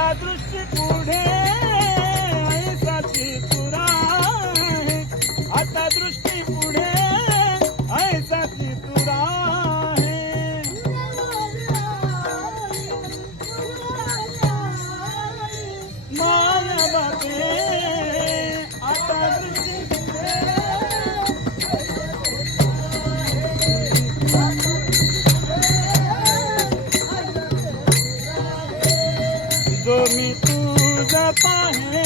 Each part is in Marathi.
ऐसा दृष्टी पुढे ऐसाची पुरा आता दृष्टी गोमी पूजा पाए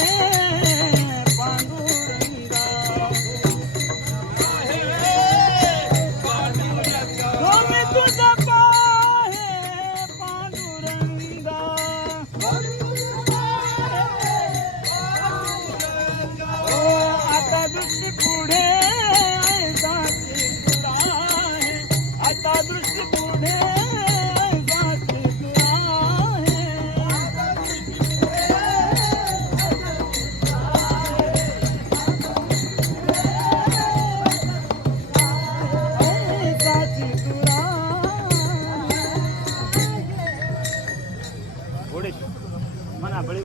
ಬೆಳಿ